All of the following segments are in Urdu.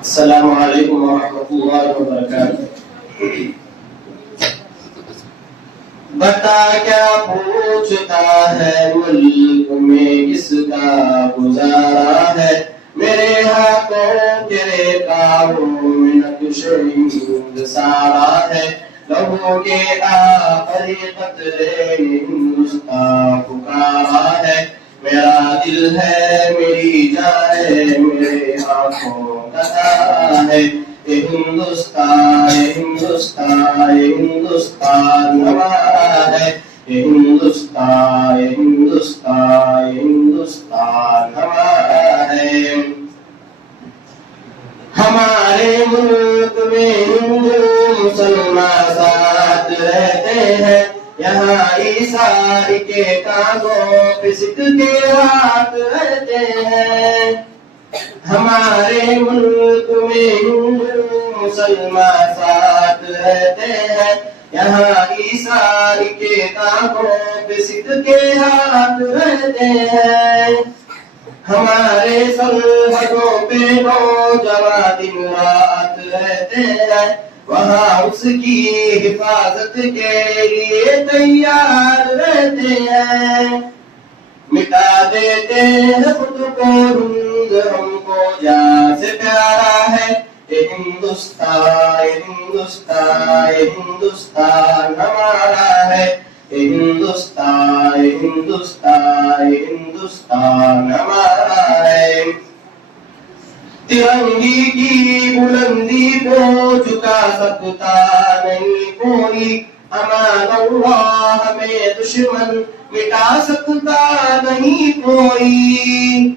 السلام علیکم ورحمۃ اللہ وبرکاتہ۔ بتا کیا پوچھتا ہے ملک میں کس کا گزارا ہے، میرے ہاتھوں کے ریکاؤں میں نقش ہند سارا ہے، لہو کے آخری قطرے ہندوستان پکارا ہے، میرا دل ہے میری جان ہے میرے آنکھوں کا تارا ہے، یہ ہندوستان یہ ہندوستان یہ ہندوستان ہمارا ہے، یہ ہندوستان یہ ہندوستان یہ ہندوستان ہمارا ہے۔ ہمارے ملک میں ہندو مسلمان ساتھ رہتے ہیں، یہاں عیسائی کے کاندھوں پہ سکھ کے ہاتھ رہتے ہیں۔ ہمارے ملک میں ہندو مسلمان ساتھ رہتے ہیں، یہاں عیسائی کے کاندھوں پہ سکھ کے ہاتھ رہتے ہیں۔ ہمارے سرحدوں پہ نوجوان دن رات رہتے ہیں، وہاں اس کی حفاظت کے لیے تیار رہتے ہیں۔ مٹا دیتے ہیں خود کو ہند ہم کو جان سے پیارا ہے، یہ ہندوستان یہ ہندوستان یہ ہندوستان ہمارا ہے، یہ ہندوستان یہ ہندوستان یہ ہندوستان ہمارا ہے۔ ترنگی کی بلندی کو جھکا سکتا نہیں کوئی، امان اللہ ہمیں دشمن مٹا سکتا نہیں کوئی۔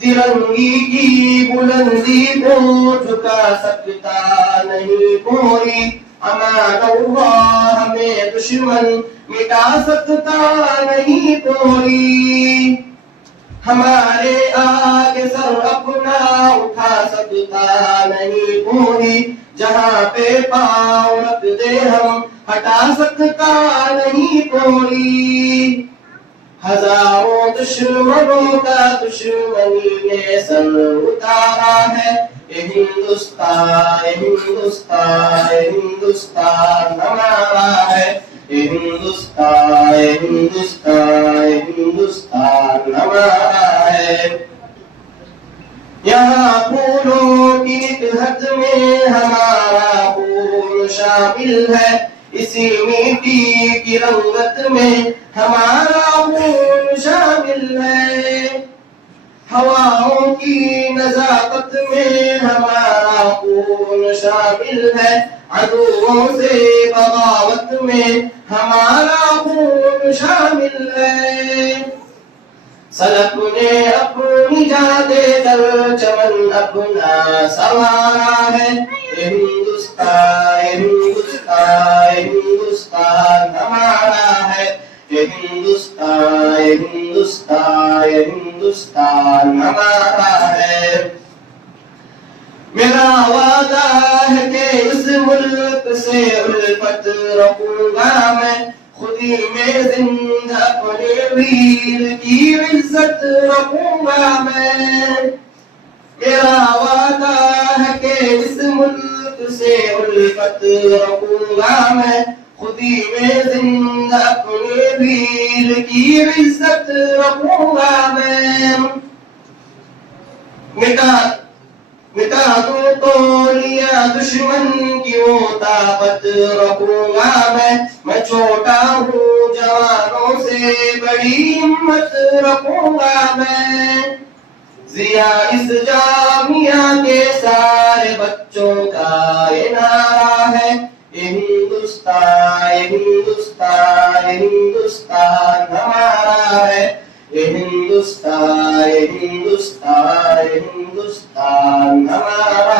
ترنگی کی بلندی کو جھکا سکتا نہیں کوئی، امان اللہ ہمیں دشمن مٹا سکتا نہیں کوئی۔ ہمارے آگے سر اپنا اٹھا سکتا نہیں کوئی، جہاں پہ پاؤں رکھ دے ہم ہٹا سکتا نہیں کوئی۔ ہزاروں دشمنوں کا دشمنی نے سر اتارا ہے، یہ ہندوستان یہ ہندوستان یہ ہندوستان ہمارا ہے، یہ ہندوستان یہ ہندوستان یہ ہندوستان ہمارا ہے۔ یہاں پھولوں کی نکہت میں ہمارا خون شامل ہے، اسی میٹھی کی رنگت میں ہمارا خون شامل ہے۔ ہواؤں کی نزاکت میں ہمارا خون شامل ہے، عدووں سے بغاوت میں ہمارا خون شامل ہے۔ سلب نے اپنی جادے در چمن اپنا سوارا ہے، یہ ہندوستان یہ ہندوستان یہ ہندوستان ہمارا ہے، یہ ہندوستان یہ ہندوستان یہ ہندوستان ہمارا ہے۔ میرا وعدہ ہے کہ اس ملک سے الفت رکھوں گا میں، خودی میں زندہ اپنے ویر کی عزت رکھوں گا میں۔ میرا وعدہ ہے کہ اس ملک سے الفت رکھوں گا میں، خودی میں زندہ اپنے ویر کی عزت رکھوں گا میں۔ مٹا دوں تو لیا دشمن کی وہ طاقت رکھوں گا میں چھوٹا ہوں جوانوں سے بڑی ہمت رکھوں گا میں۔ ضیا اس جامعہ کے سارے بچوں کا یہ نعرہ ہے، یہ ہندوستان یہ ہندوستان یہ ہندوستان ہمارا ہے، یہ ہندوستان یہ ہندوستان یہ ہندوستان ہمارا